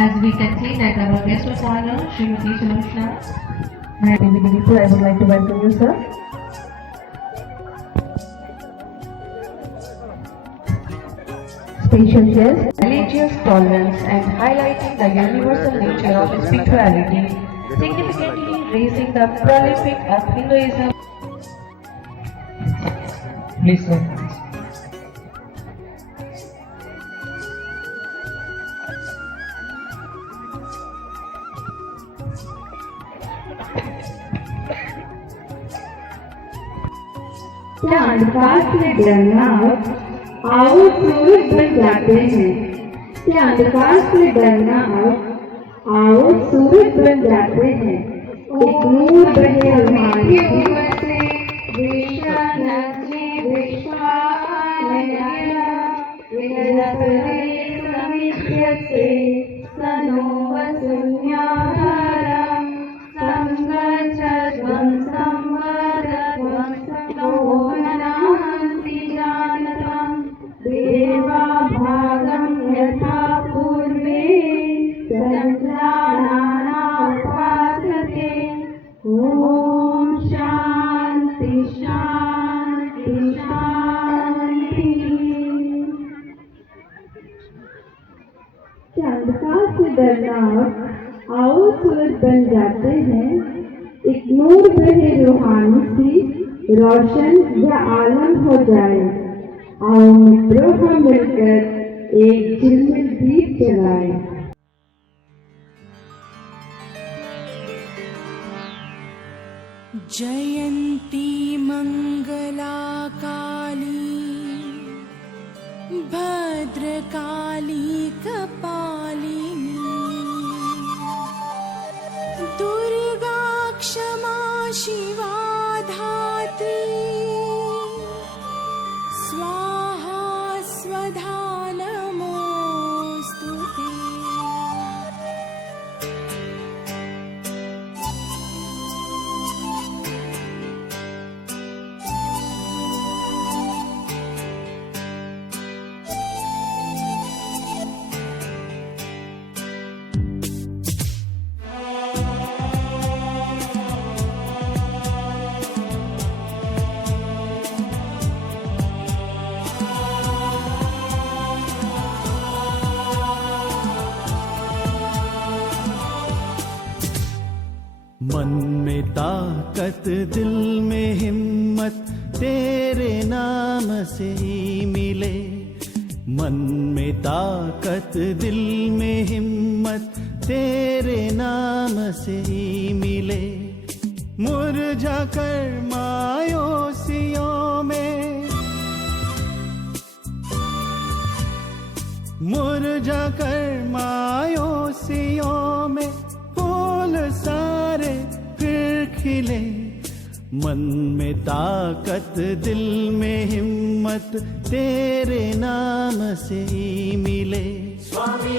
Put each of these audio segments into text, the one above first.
As we can see that our guest of honor, Srimati Sulochana. I would like to welcome you, sir. Special guest, religious tolerance and highlighting the universal nature of spirituality, significantly raising the prolific of Hinduism. Please, sir. चांद काश में डरना आओ सूरज बन जाते हैं। चांद काश में डरना आओ सूरज बन जाते हैं। एक नूर बहे रूहानी आओ सूरज बन जाते हैं। एक नूर बहे रूहानी सी रोशन या आलम हो जाए। आओ मित्रों हम मिलकर एक झिलमिल दीप जलाए। जयंती मंगला काली भद्रकाली कपालिनी दुर्गा क्षमा शिवा धात्री स्वाहा स्वधा नमोस्तुते। मन में ताकत दिल में हिम्मत तेरे नाम से ही मिले। मन में ताकत दिल में हिम्मत तेरे नाम से ही मिले। मुरझा कर मायूसियों में मुरझा कर मायूसियों में फूल सारे फिर खिले। मन में ताकत दिल में हिम्मत तेरे नाम से ही मिले। स्वामी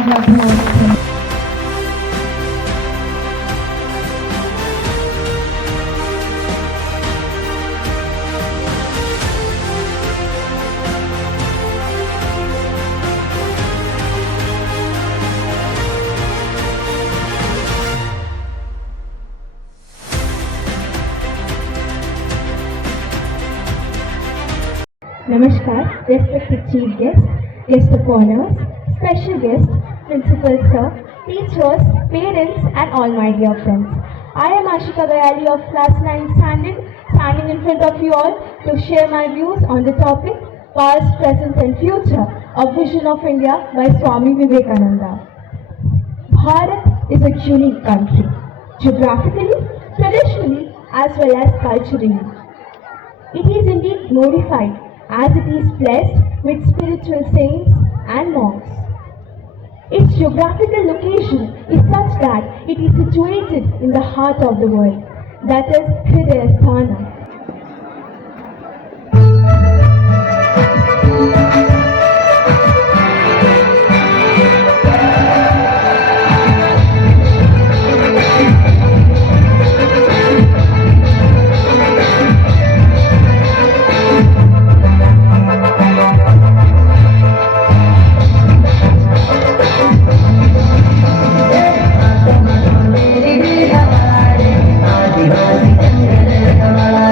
सभाभवनस्थं Namaskar, respected chief guests, guest of honors, special guests, principal sir, teachers, parents and all my dear friends. I am Ashika Gayali of class 9 standing in front of you all to share my views on the topic past, present and future of Vision of India by Swami Vivekananda. Bharat is a unique country, geographically, traditionally as well as culturally. It is indeed glorified as it is blessed with spiritual saints and monks. Its geographical location is such that it is situated in the heart of the world, that is Hridayasthana. Adivasi Chandra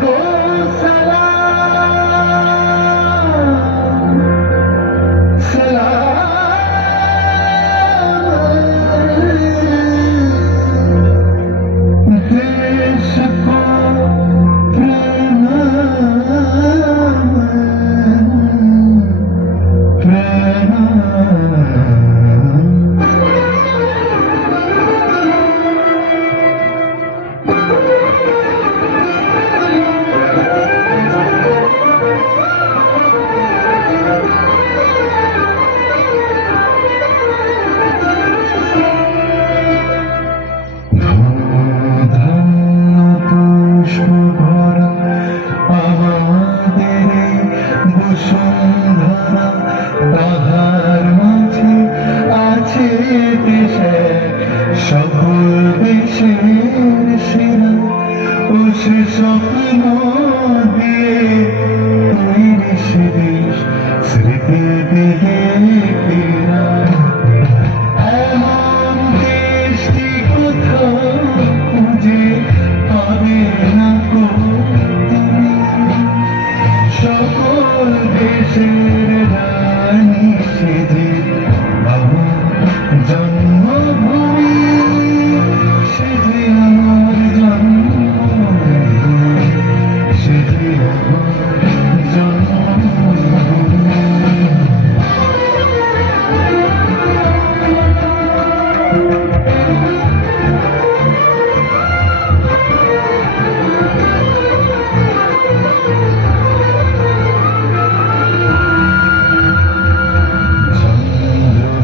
को सलाम सलाम, देश को प्रणाम प्रणाम। বসুন্ধরা তাহার মাঝে আছে দেশে সকল দেশের সেরা ও সে স্বপ্ন দিয়ে তৈরি সে দেশ স্মৃতি দিয়ে ফেরা। এমন দেশটি কোথাও খুঁজে পাবে না গো তুমি, সকল দেশের রানী সেজে আমার জন্মভূমি, সেজে আমার জন্মভূমি, সেজে আমার জন্মভূমি।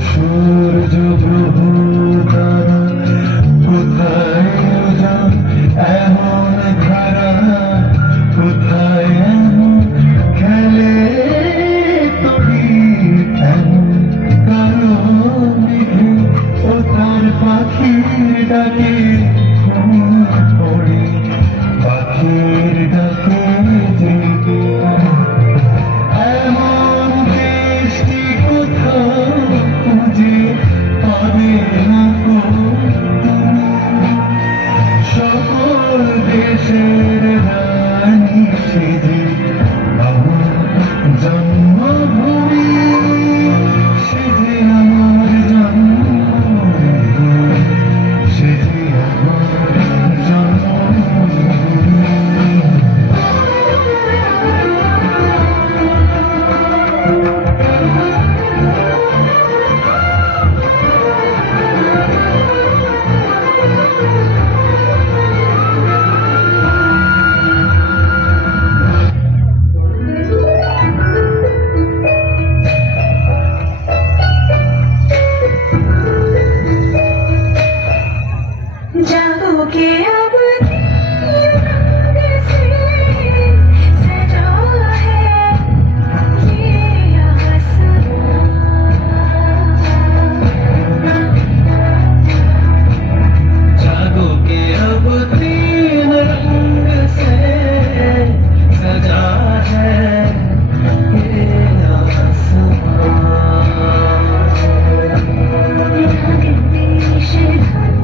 সূর্য গ্রহ তারা কোথায় যান এমন ধারা, কোথায় এমন খেলে তরি এমন কালো মেঘে ও তার পাখির ডাকে ঘুম পড়ে, পাখির ডাকে জেগে। এমন দেশটি কোথাও খুঁজে পাবে না গো তুমি, সকল দেশের রানী সেজে আমার জন্মভূমি, সেজে আমার জন্মভূমি, সেজে আমার জন্মভূমি। जागोगे अब रंग से सजा है ये आसमां। जागोगे अब तीन रंग से सजा है ये आसमां। राग देश धन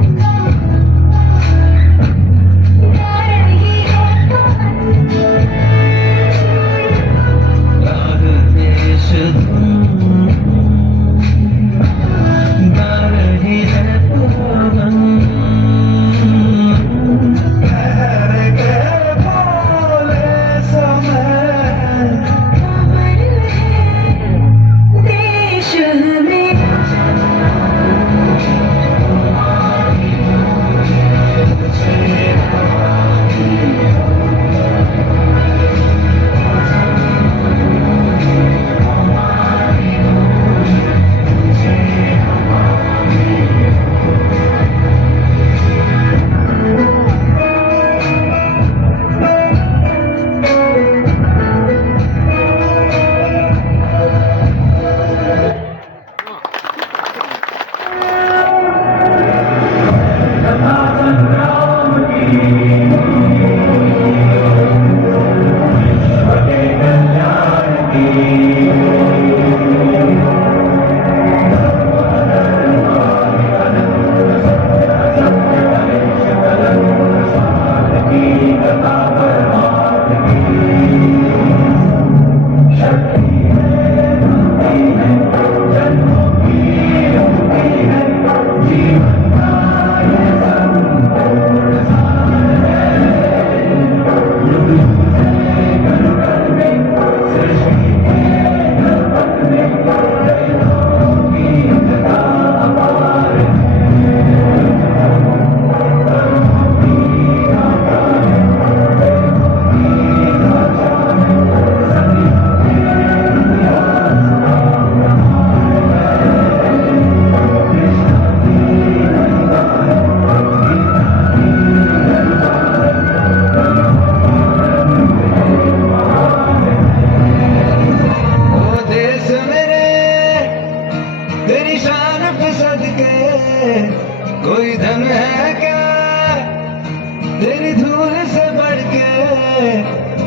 तेरी धूल से बढ़ के,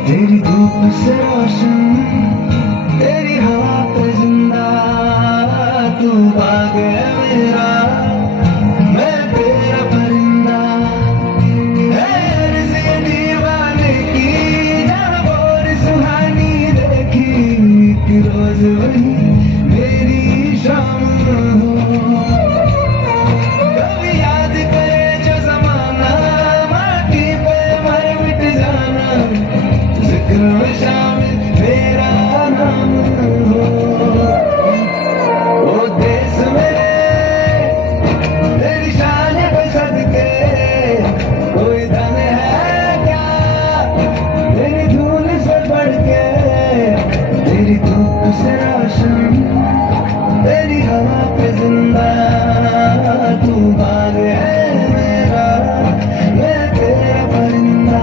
तेरी धूप से रोशन, तेरी हवा पे जिंदा, तू बाग है मेरा, मैं तेरा परिंदा। है अर्ज़ ये दीवाने की, जहाँ और सुहानी देखी, एक रोज वही मेरी शाम हो। कभी याद करे जो ज़माना, माटी पे मर मिट जाना, जिक्र में शामिल मेरा नाम हो। ओ देश मेरे, तेरी शान पे सदके, कोई दम है क्या तेरी धूल से बढ़ के, तेरी धूप से रोशन, तेरी हवा पे जिंदा, तू बाग है मेरा, मैं तेरा परिंदा।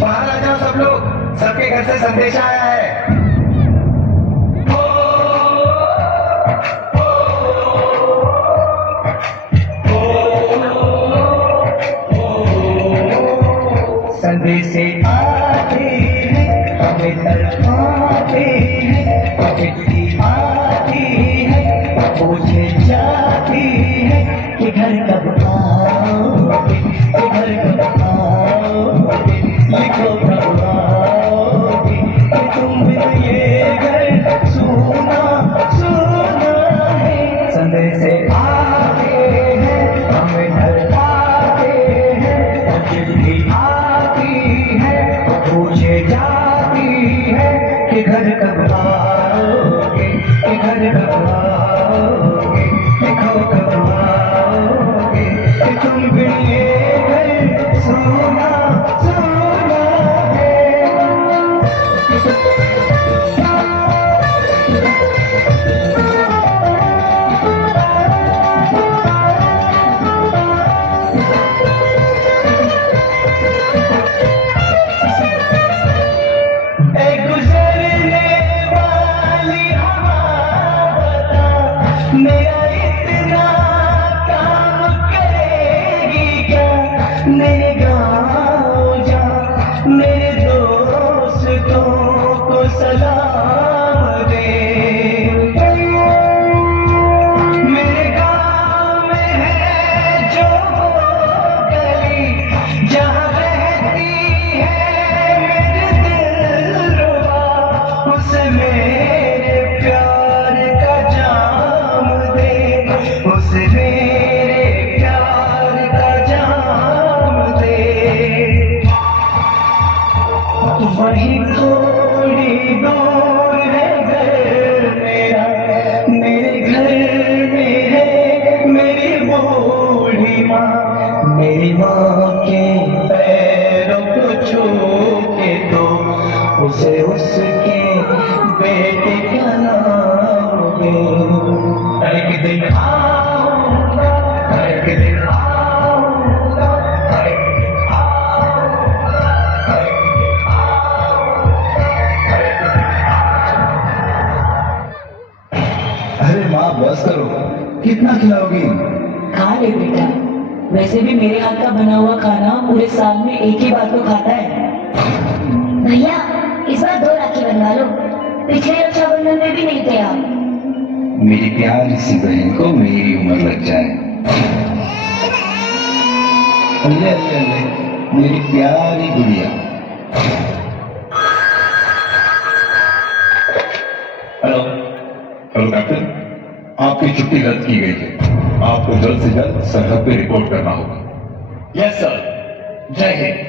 बाहर आ जाओ सब लोग, सबके घर से संदेशा आया है। संदेशे आते हैं, हमें तड़पाते हैं, चिट्ठी आती है, पूछे जाती है कि घर कब आओगे, कि घर कब आओगे, लिखो कब आओगे, कि तुम बिन ये घर सूना सूना है। संदेशे आते हैं, हमें तड़पाते हैं, चिट्ठी आती है, पूछे जाती है कि घर कब आओगे, कि घर कब आओगे, लिखो कब आओगे, कि तुम बिन ये घर सोना सोना है। एक गुजरने वाली हवा बता, मेरा इतना काम करेगी क्या, मेरे गाँव जा, मेरे दोस्तों को सलाम दे। मेरे गाँव में है जो गली, जहाँ रहती है मेरे दिलरुबा, उसे मेरे प्यार का जाम दे, उसे मेरे प्यार का जाम दे। वही थोड़ी दूर है घर मेरा, मेरे घर में है मेरी बूढ़ी माँ, मेरी माँ के पैरों को छू के तो उसे उसके बेटे का नाम दे। एक दिन आऊंगा, एक दिन आऊंगा, एक दिन आऊंगा, एक दिन आऊंगा। अरे माँ बस करो, कितना खिलाओगी? खा ले बेटा, वैसे भी मेरे हाथ का बना हुआ खाना पूरे साल में एक ही बार तो खाता है। भैया इस बार 2 राखी बनवा लो, पिछले रक्षाबंधन में भी नहीं थे आप। मेरी प्यारी सी बहन को मेरी उम्र लग जाए। अल्ले अल्ले अल्ले, मेरी प्यारी गुड़िया। हेलो हेलो कैप्टन, आपकी छुट्टी रद्द की गई है, आपको जल्द से जल्द सरहद पे रिपोर्ट करना होगा। यस सर, जय हिंद।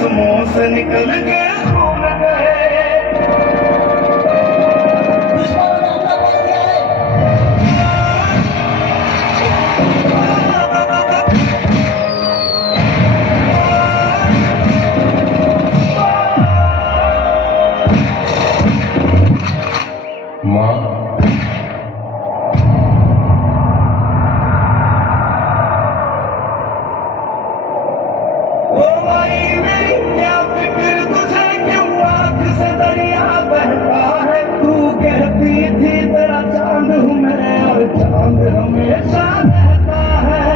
जिस्मों से निकल के भूल गए। दुश्मनों ने हमला बोल दिया है। माँ, ओ माई मेरी क्या फिक्र तुझे, क्यों आँख से दरिया बहता है। तू कहती थी तेरा चांद हूँ मैं और चांद हमेशा रहता है।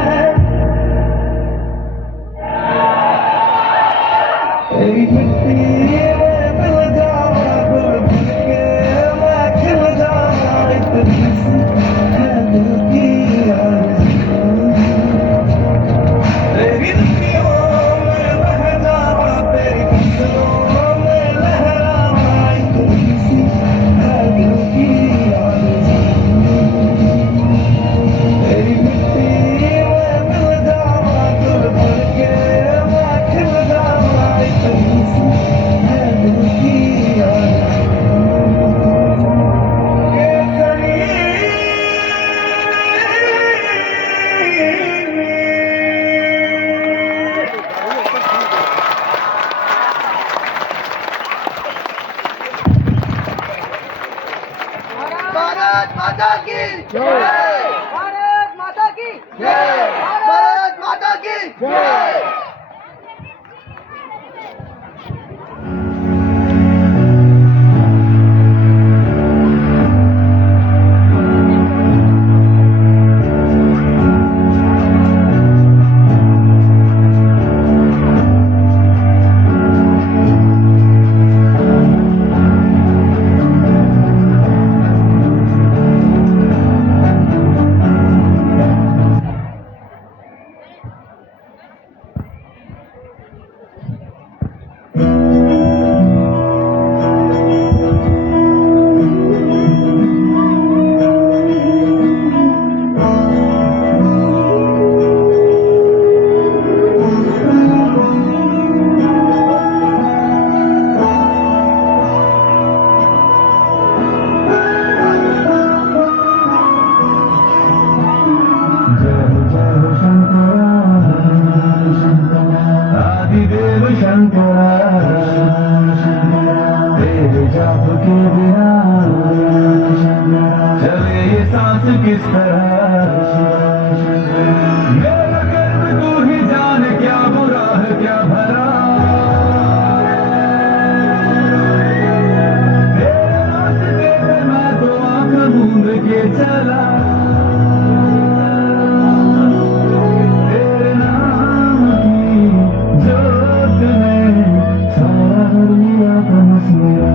तेरी मिट्टी में मिल जाऊँ गुल बन के मैं खिल जाऊँ। इतनी सी है दिल की आरज़ू। तेरी नदियों में बह जावा, तेरी फसलों में लहरावा। इतनी सी है दिल की आरज़ू। तेरी मिट्टी में मिल जावा गुल बन के मैं खिल जावा। इतनी सी है दिल की आरज़ू। भारत माता की जय। भारत माता की जय। भारत माता की जय। आदिदेव शंकरा, तेरे जाप के बिना चले ये सांस किस तरह। मेरा कर्म तू ही जान, क्या बुरा है क्या भला। तेरे रास्ते पे मैं तो आंख मूंद के चला। तेरे नाम की जोत में सारा दुनिया का मसला।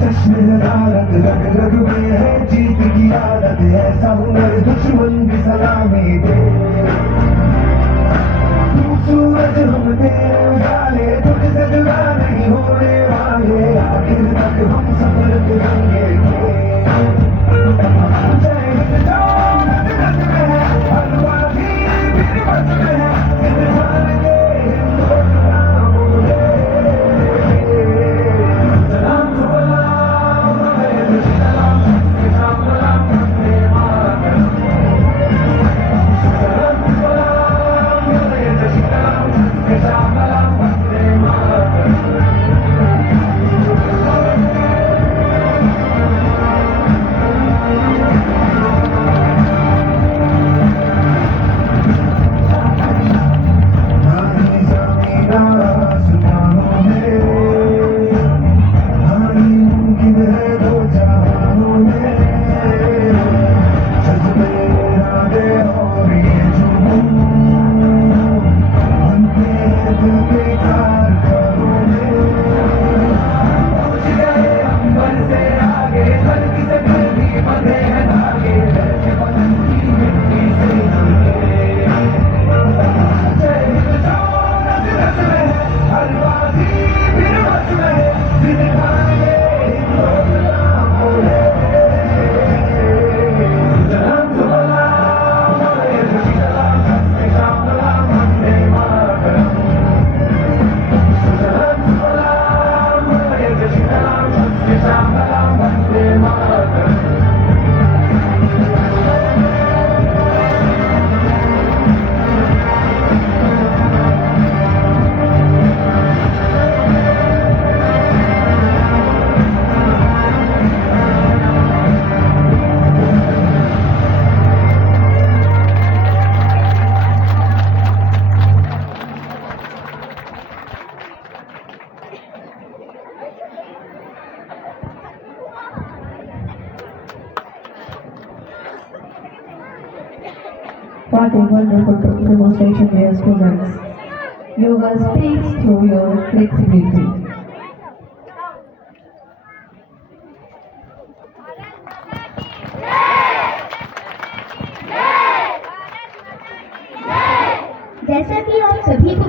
चश्मे अदालत रग रग में है जीत की आदत, ऐसा हुनर दुश्मन भी सलामी दे। तू सूरज हम तेरे उजाले, तुझसे जुदा नहीं होने वाले, आखिर तक हम सफर करेंगे। जय हिंद जो रग रग में है, हलवाजी मेरी बस में है, इंसान के हिंदुस्तान बोले। सलाम सलाम सलाम सलाम सलाम वंदे मातरम। सलाम सलाम सलाम Vande Mataram. What a wonderful demonstration dear students. Yoga speaks through your flexibility. जैसा कि आप सभी को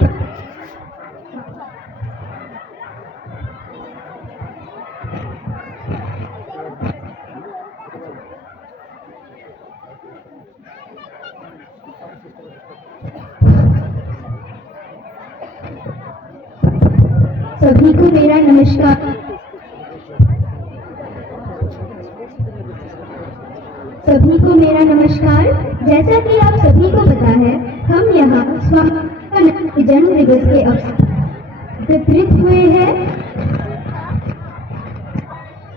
मेरा नमस्कार। सभी को मेरा नमस्कार। जैसा कि आप सभी को पता है, हम यहाँ स्वामी जन्म दिवस के अवसर एकत्रित हुए हैं।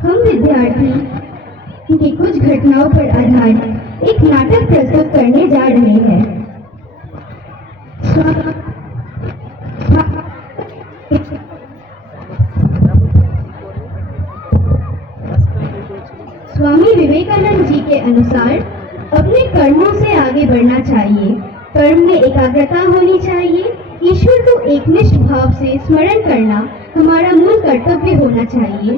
हम विद्यार्थी की कुछ घटनाओं पर आधारित एक नाटक प्रस्तुत करने जा रहे हैं। स्वामी विवेकानंद जी के अनुसार अपने कर्मों से आगे बढ़ना चाहिए। कर्म में एकाग्रता होनी चाहिए। ईश्वर को एकनिष्ठ भाव से स्मरण करना हमारा मूल कर्तव्य होना चाहिए।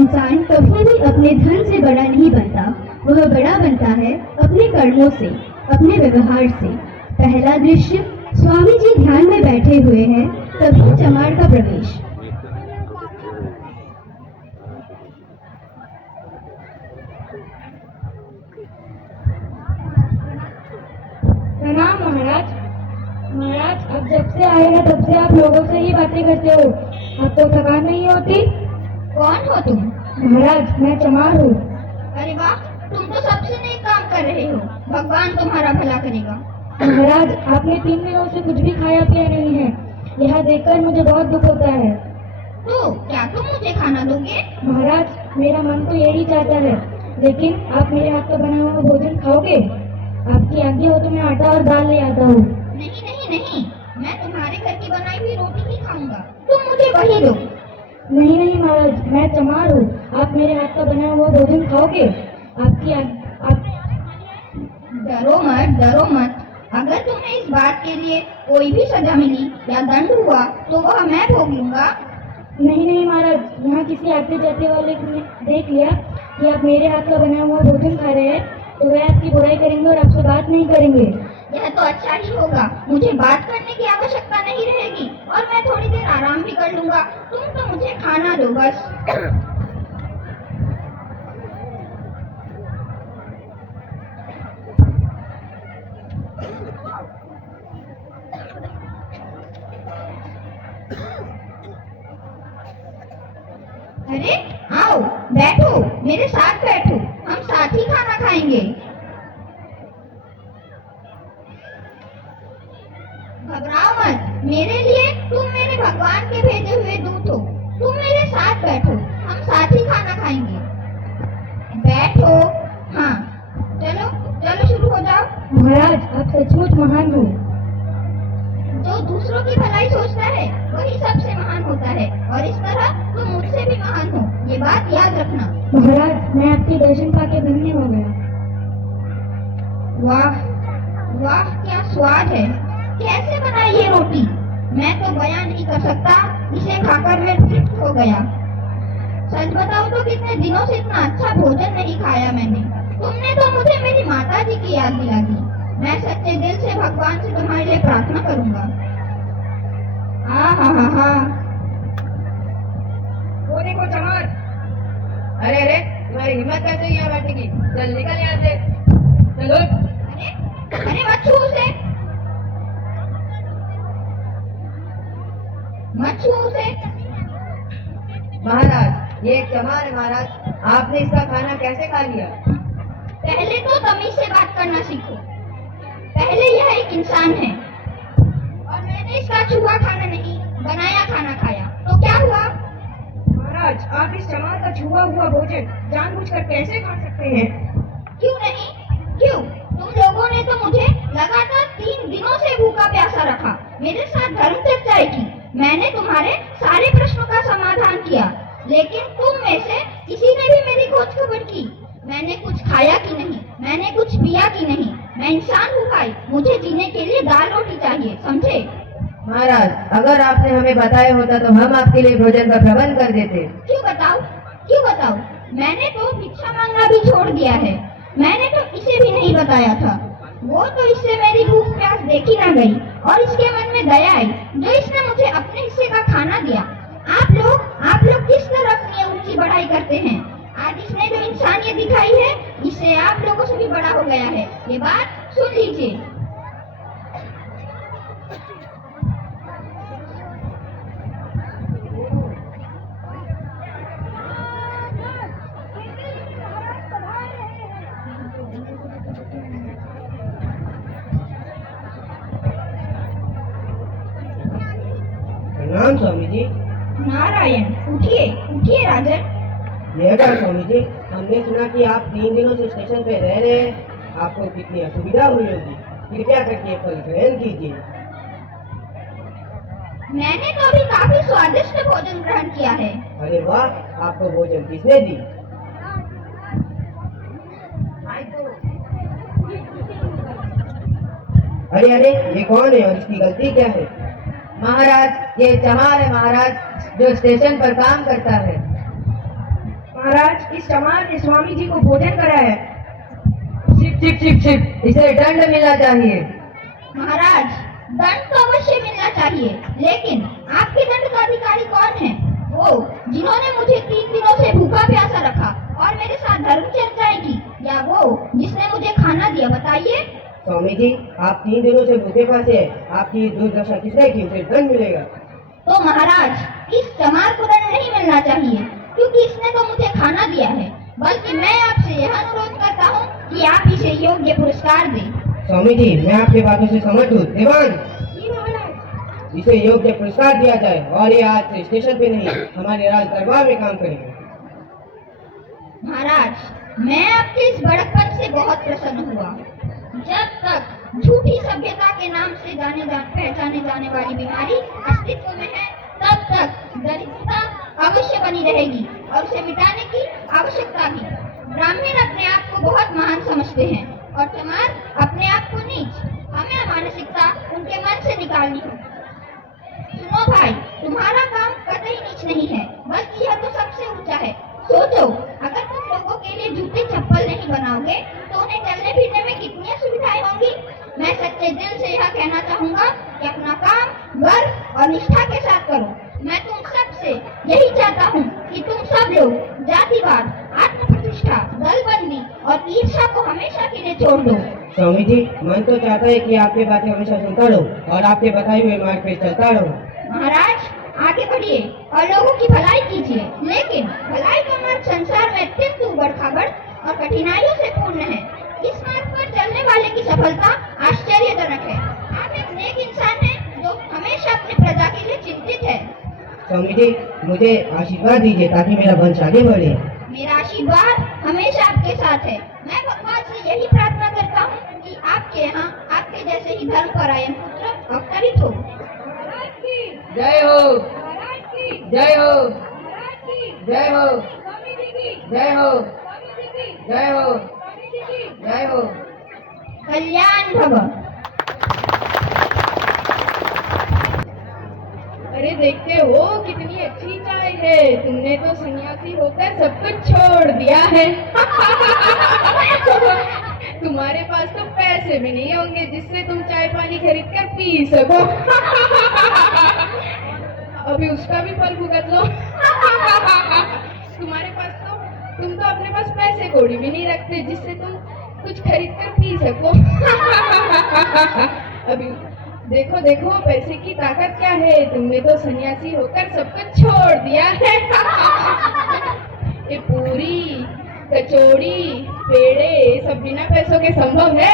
इंसान कभी भी अपने धन से बड़ा नहीं बनता, वह बड़ा बनता है अपने कर्मों से, अपने व्यवहार से। पहला दृश्य, स्वामी जी ध्यान में बैठे हुए हैं, तभी चमार का प्रवेश। प्रणाम महाराज। महाराज, अब जब से आए हैं तब से आप लोगों से ही बातें करते हो, अब तो थकान नहीं होती? कौन हो तुम? महाराज, मैं चमार हूँ। अरे वाह, तुम तो सबसे नेक काम कर रहे हो। भगवान तुम्हारा भला करेगा। महाराज, आपने 3 दिनों से कुछ भी खाया पिया नहीं है। यह देखकर मुझे बहुत दुख होता है। तो क्या तुम मुझे खाना दोगे? महाराज, मेरा मन तो यही चाहता है, लेकिन आप मेरे हाथ का बना हुआ भोजन खाओगे? आपकी आज्ञा हो तो मैं आटा और दाल ले आता हूँ। नहीं नहीं नहीं, मैं तुम्हारे घर की बनाई हुई रोटी ही खाऊंगा। तुम मुझे वही दो। नहीं नहीं महाराज, मैं चमार हूँ, आप मेरे हाथ का बना हुआ भोजन खाओगे? आपकी डरो मत, डरो मत। अगर तुम्हें इस बात के लिए कोई भी सजा मिली या दंड हुआ तो वह मैं भोग लूंगा। नहीं नहीं महाराज, यहाँ किसी आते जाते वाले ने देख लिया कि आप मेरे हाथ का बना हुआ भोजन खा रहे हैं तो वे आपकी बुराई करेंगे और आपसे बात नहीं करेंगे। यह तो अच्छा ही होगा, मुझे बात करने की आवश्यकता नहीं रहेगी और मैं थोड़ी देर आराम भी कर लूंगा। तुम तो मुझे खाना दो बस। अरे आओ बैठो, मेरे साथ बैठो, हम साथ ही खाना खाएंगे। घबराओ मत, मेरे लिए तुम मेरे भगवान के भेजे हुए दूत हो। तुम मेरे साथ बैठो, हम साथ ही खाना खाएंगे। बैठो। हाँ चलो चलो शुरू हो जाओ। महाराज आप सचमुच महान हो। जो दूसरों की भलाई सोचता है वही सबसे महान होता है और इस तरह तुम मुझसे भी महान हो, ये बात याद रखना। महाराज मैं आपके दर्शन पाके धन्य हो गया। वाह वाह क्या स्वाद है, कैसे बनाई ये रोटी, मैं तो बयान नहीं कर सकता। इसे खाकर मैं तृप्त हो गया। सच बताओ तो कितने दिनों से इतना अच्छा भोजन नहीं खाया मैंने। तुमने तो मुझे मेरी माता जी की याद दिला दी। मैं सच्चे दिल से भगवान से तुम्हारे लिए प्रार्थना करूंगा। हा। वो देखो चमार। अरे अरे तुम्हारी हिम्मत कैसे यहाँ बैठने की, चल निकल यहाँ से, चलो। अरे मत छू उसे, मत छू उसे। महाराज ये एक चमार है महाराज, आपने इसका खाना कैसे खा लिया? पहले तो तमीज से बात करना सीखो। पहले यह एक इंसान है और मैंने इसका छुआ खाना नहीं बनाया खाना खाया, तो क्या हुआ? महाराज आप इस चमार का छुआ हुआ भोजन जानबूझकर कैसे खा सकते हैं? क्यों नहीं, क्यों? तुम लोगों ने तो मुझे लगातार 3 दिनों से भूखा प्यासा रखा, मेरे साथ धर्म चर्चाएं की, मैंने तुम्हारे सारे प्रश्नों का समाधान किया, लेकिन तुम में से किसी ने भी मेरी खोज खबर की। मैंने कुछ खाया कि नहीं, मैंने कुछ पिया कि नहीं, मैं इंसान हूँ भाई, मुझे जीने के लिए दाल रोटी चाहिए, समझे? महाराज अगर आपने हमें बताया होता तो हम आपके लिए भोजन का प्रबंध कर देते। क्यों बताओ, क्यों बताओ? मैंने तो भिक्षा मांगना भी छोड़ दिया है, मैंने तो इसे भी नहीं बताया था। वो तो इससे मेरी भूख प्यास देखी ना गई और इसके मन में दया आई जो इसने मुझे अपने हिस्से का खाना दिया। आप लोग किस तरह अपनी ऊंची बढ़ाई करते हैं। आज इसने जो इंसानियत दिखाई है इससे आप लोगों से भी बड़ा हो गया है, ये बात सुन लीजिए। प्रणाम स्वामी जी। नारायण, उठिए उठिए राजन। ये क्या स्वामी जी, हमने सुना कि आप 3 दिनों से स्टेशन पे रह रहे हैं, आपको कितनी असुविधा हुई होगी, कृपया करके फल ग्रहण कीजिए। मैंने तो अभी काफी स्वादिष्ट भोजन ग्रहण किया है। अरे वाह, आपको भोजन किसने दी? अरे अरे ये कौन है और इसकी गलती क्या है? महाराज ये चमार है महाराज, जो स्टेशन पर काम करता है। महाराज इस चमार ने स्वामी जी को भोजन कराया। शिप इसे दंड मिलना चाहिए। महाराज दंड तो अवश्य मिलना चाहिए, लेकिन आपके दंड का अधिकारी कौन है? वो जिन्होंने मुझे 3 दिनों से भूखा प्यासा रखा और मेरे साथ धर्म चर्चाएं की, या वो जिसने मुझे खाना दिया? बताइए। स्वामी जी आप 3 दिनों से भूखे प्यासे हैं, आपकी दुर्दशा किसने की, उसे दंड मिलेगा। तो महाराज इस चमार को दंड नहीं मिलना चाहिए क्योंकि इसने तो मुझे खाना दिया है, बल्कि मैं आपसे यह अनुरोध करता हूँ कि आप इसे योग्य पुरस्कार दें। स्वामी जी मैं आपकी बातों से सहमत हूँ। दीवान इसे योग्य पुरस्कार दिया जाए और ये आज से स्टेशन पे नहीं हमारे राज दरबार में काम करेंगे। महाराज मैं आपके इस बड़कपन से बहुत प्रसन्न हुआ। जब तक झूठी सभ्यता के नाम से पहचाने जाने वाली बीमारी अस्तित्व में है, तब तक दरिद्रता अवश्य बनी रहेगी और उसे मिटाने की आवश्यकता भी। ब्राह्मण अपने आप को बहुत महान समझते हैं और चमार अपने आप को नीच। हमें मानसिकता उनके मन से निकालनी होगी। सुनो भाई, तुम्हारा काम कतई नीच नहीं है। छोड़ दो। स्वामी जी, मन तो चाहता है कि आपकी बातें हमेशा सुनता रहूं और आपके बताए हुए मार्ग पे चलता रहूं। महाराज आगे बढ़िए और लोगों की भलाई कीजिए, लेकिन भलाई का मार्ग संसार में अत्यंत उबड़-खाबड़ और कठिनाइयों से पूर्ण है। इस मार्ग पर चलने वाले की सफलता आश्चर्यजनक है। आप एक नेक इंसान हैं जो हमेशा अपनी प्रजा के लिए चिंतित है। स्वामी जी, मुझे आशीर्वाद दीजिए ताकि मेरा वंश आगे बढ़े। मेरा आशीर्वाद हमेशा आपके साथ है। मैं भगवान से यही प्रार्थना करता हूँ कि आपके यहाँ आपके जैसे ही धर्मपरायण पुत्र अवतरित हो। जय हो, जय हो, जय हो, जय हो, जय हो, जय हो। कल्याण भव। अरे देखते हो कितनी अच्छी चाय है। तुमने तो सन्यासी होकर सब कुछ छोड़ दिया है। तुम्हारे पास तो पैसे भी नहीं होंगे जिससे तुम चाय पानी खरीद कर पी सको। अभी उसका भी फल भुगत लो। तुम तो अपने पास पैसे कौड़ी भी नहीं रखते जिससे तुम कुछ खरीद कर पी सको। अभी देखो देखो पैसे की ताकत क्या है। तुमने तो सन्यासी होकर सब कुछ छोड़ दिया है। ये पूरी कचौड़ी पेड़े सब बिना पैसों के संभव है।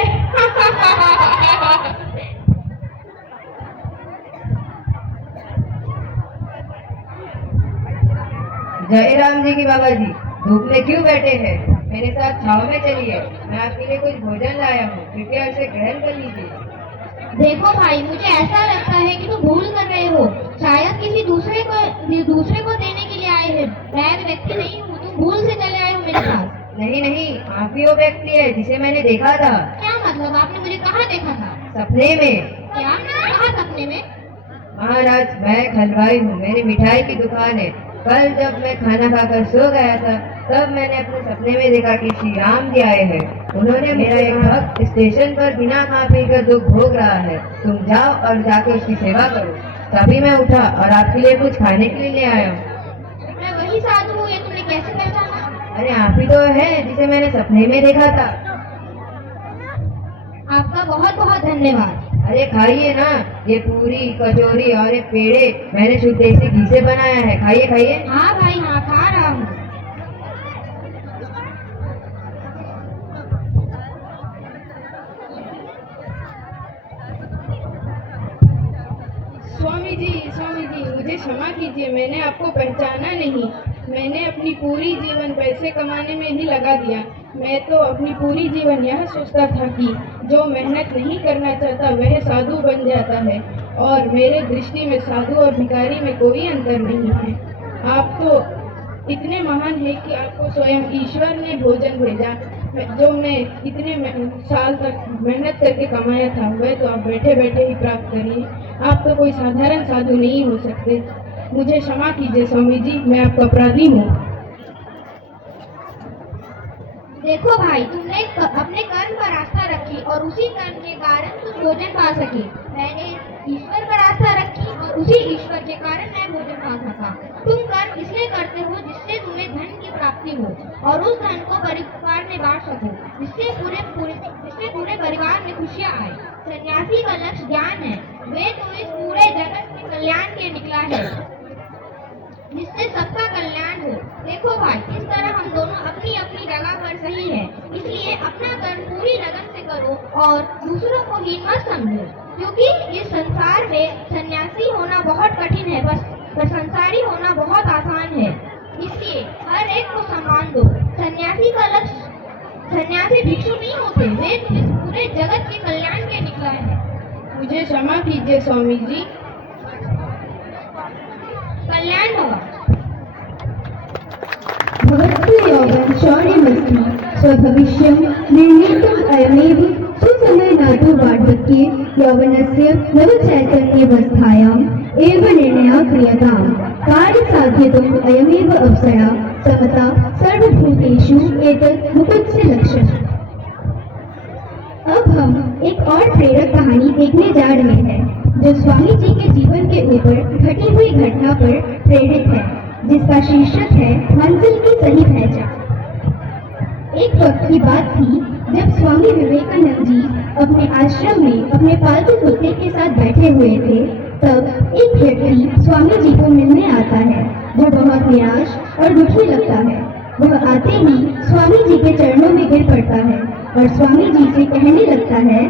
जय राम जी की बाबा जी, धूप में क्यों बैठे हैं? मेरे साथ छाव में चलिए, मैं आपके लिए कुछ भोजन लाया हूँ, कृपया उसे ग्रहण कर लीजिए। देखो भाई, मुझे ऐसा लगता है कि तुम भूल कर रहे हो। शायद किसी दूसरे को देने के लिए आए हैं। मैं व्यक्ति नहीं हूँ, तुम भूल से चले आए हो मेरे पास। नहीं नहीं, आप ही वो व्यक्ति है जिसे मैंने देखा था। क्या मतलब? आपने मुझे कहाँ देखा था? सपने में। क्या? कहाँ सपने में? महाराज, मैं एक हलवाई हूँ, मेरी मिठाई की दुकान है। कल जब मैं खाना खाकर सो गया था तब मैंने अपने सपने में देखा कि श्री राम जी आए हैं। उन्होंने मेरा एक भक्त स्टेशन पर बिना खा पी कर दुख भोग रहा है, तुम जाओ और जाकर उसकी सेवा करो। तभी मैं उठा और आपके लिए कुछ खाने के लिए ले आया हूँ। मैं वही साधु हूँ, ये तुमने कैसे पहचाना? अरे आप ही तो है जिसे मैंने सपने में देखा था। आपका बहुत बहुत धन्यवाद। अरे खाइए ना, ये पूरी कचौरी और ये पेड़े मैंने शुद्ध देसी घी से बनाया है, खाइए खाइए। हाँ भाई हाँ, खा रहा हूँ। स्वामी जी मुझे क्षमा कीजिए, मैंने आपको पहचाना नहीं। मैंने अपनी पूरी जीवन पैसे कमाने में ही लगा दिया। मैं तो अपनी पूरी जीवन यह सोचता था कि जो मेहनत नहीं करना चाहता वह साधु बन जाता है, और मेरे दृष्टि में साधु और भिखारी में कोई अंतर नहीं है। आप तो इतने महान है कि आपको स्वयं ईश्वर ने भोजन भेजा। जो मैं इतने साल तक मेहनत करके कमाया था वह तो आप बैठे बैठे ही प्राप्त करिए। आप तो कोई साधारण साधु नहीं हो सकते। मुझे क्षमा कीजिए स्वामी जी, मैं आपका अपराधी हूँ। देखो भाई, तुमने अपने कर्म पर आस्था रखी और उसी कर्म के कारण तुम भोजन पा सके। मैंने ईश्वर पर आस्था रखी और उसी ईश्वर के कारण मैं भोजन पा सका। तुम कर्म इसलिए करते हो जिससे तुम्हें धन की प्राप्ति हो और उस धन को परिवार में बांट सको, जिससे पूरे परिवार में खुशियाँ आए। सन्यासी का लक्ष्य ज्ञान है। वे तो इस पूरे जगत के कल्याण के निकला है, जिससे सबका कल्याण हो। देखो भाई, इस तरह हम दोनों अपनी अपनी जगह पर सही है। इसलिए अपना कर्म पूरी लगन से करो और दूसरों को हीन मत समझो, क्योंकि इस संसार में सन्यासी होना बहुत कठिन है, बस संसारी होना बहुत आसान है। इसलिए हर एक को सम्मान दो। सन्यासी भिक्षु नहीं होते, वे तो इस पूरे जगत के कल्याण के निकला है। मुझे क्षमा कीजिए स्वामी जी। कल्याण होगा। भवत्तु यौवन शौर्यमस्ति स्वभविष्यं निर्णीतम् अयमेव सुसमयनातो वार्धक्ये यौवनस्य नवचैतन्यावस्थायाम् एव निर्णयः क्रियताम्। कार्यसाध्यतुम् अयमेव अवसरः समता सर्वभूतेषु एतत् मुकुटस्य लक्ष्यम्। अब हम एक और प्रेरक कहानी देखने जा रहे हैं, जो स्वामी जी के जीवन के ऊपर घटी हुई घटना पर प्रेरित है, जिसका शीर्षक है मंजिल की सही पहचान। एक वक्त की बात थी जब स्वामी विवेकानंद जी अपने आश्रम में अपने पालतू कुत्ते के साथ बैठे हुए थे, तब एक व्यक्ति स्वामी जी को मिलने आता है, जो बहुत निराश और दुखी लगता है। वह आते ही स्वामी जी के चरणों में गिर पड़ता है और स्वामी जी से कहने लगता है,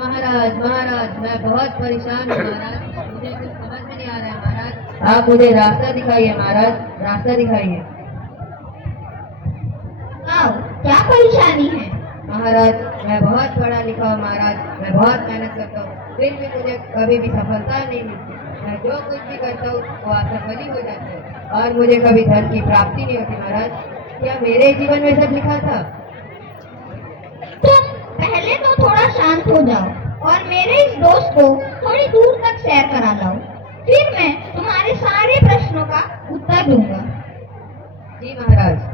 महाराज महाराज, मैं बहुत परेशान हूँ महाराज, मुझे कुछ समझ में नहीं आ रहा है महाराज, आप मुझे रास्ता दिखाइए महाराज, रास्ता दिखाइए। आओ, क्या परेशानी है? महाराज, मैं बहुत पढ़ा लिखा हूँ महाराज, मैं बहुत मेहनत करता हूँ, फिर भी मुझे कभी भी सफलता नहीं मिलती। मैं जो कुछ भी करता हूँ वो असफल ही हो जाता है और मुझे कभी धन की प्राप्ति नहीं होती। महाराज, क्या मेरे जीवन में सब लिखा था? तुम पहले तो थोड़ा शांत हो जाओ और मेरे इस दोस्त को थोड़ी दूर तक सैर करा लाओ, फिर मैं तुम्हारे सारे प्रश्नों का उत्तर दूंगा। जी महाराज।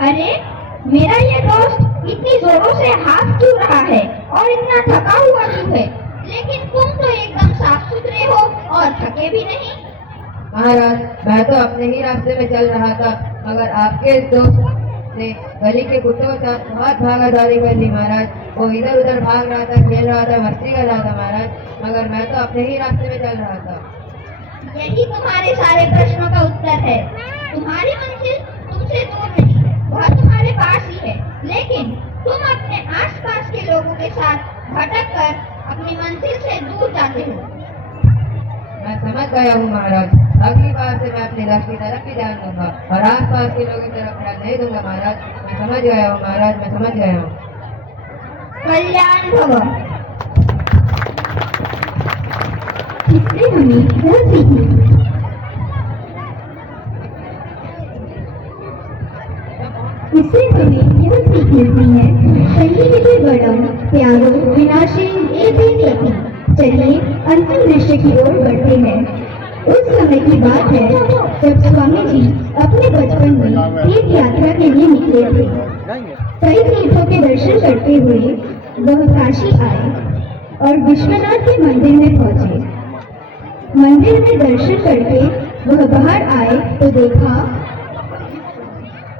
अरे, मेरा ये दोस्त इतनी जोरों से हाथ क्यों रहा है और इतना थका हुआ क्यों है? लेकिन तुम तो एकदम साफ सुथरे हो और थके भी नहीं। महाराज, मैं तो अपने ही रास्ते में चल रहा था, मगर आपके दोस्त ने गली के कुत्तों के साथ बहुत भागादौड़ी कर ली महाराज। वो इधर उधर भाग रहा था, खेल रहा था, मस्ती कर रहा था महाराज, मगर मैं तो अपने ही रास्ते में चल रहा था। यही तुम्हारे सारे प्रश्नों का उत्तर है। तुम्हारी मंजिल तुमसे दूर नहीं, वह तुम्हारे पास ही है, लेकिन तुम अपने आसपास के लोगों के साथ भटक कर अपनी मंजिल से दूर जाते हो। मैं समझ गया हूँ महाराज, अगली बार से मैं अपने लक्ष्य की तरफ ही ध्यान दूंगा और आसपास के लोगों की तरफ ध्यान नहीं दूंगा महाराज। मैं समझ गया हूँ महाराज, मैं समझ गया हूँ। कल्याण भव। इससे हमें यह सीखना इससे हमें यह सीख मिलती है, संगीत बड़म प्यारो विनाशे एते सती। चलिए अंतिम दृश्य की ओर बढ़ते हैं। उस समय की बात है जब स्वामी जी अपने बचपन में तीर्थ यात्रा के लिए निकले थे। कई तीर्थों के दर्शन करते हुए वह काशी आए और विश्वनाथ के मंदिर में पहुंचे। मंदिर में दर्शन करके वह बाहर आए तो देखा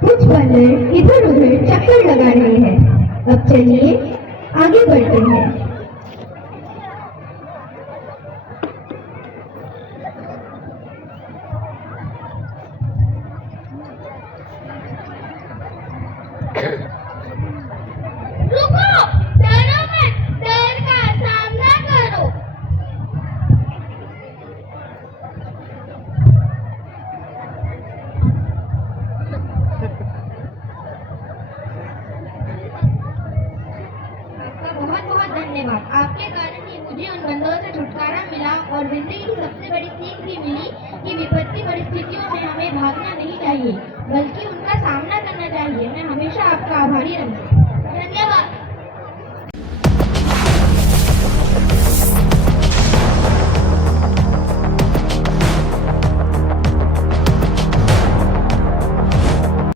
कुछ बंदर इधर उधर चक्कर लगा रहे हैं। अब चलिए आगे बढ़ते हैं। रुको, डरो मत, डर का सामना करो। बहुत बहुत धन्यवाद। आपके कारण ही मुझे उन बंदरों से छुटकारा मिला और जिंदगी की सबसे बड़ी सीख भी मिली कि विपत्ति परिस्थितियों में हमें भागना नहीं चाहिए, बल्कि उनका सामना करना चाहिए। मैं हमेशा आपका आभारी रहूंगा।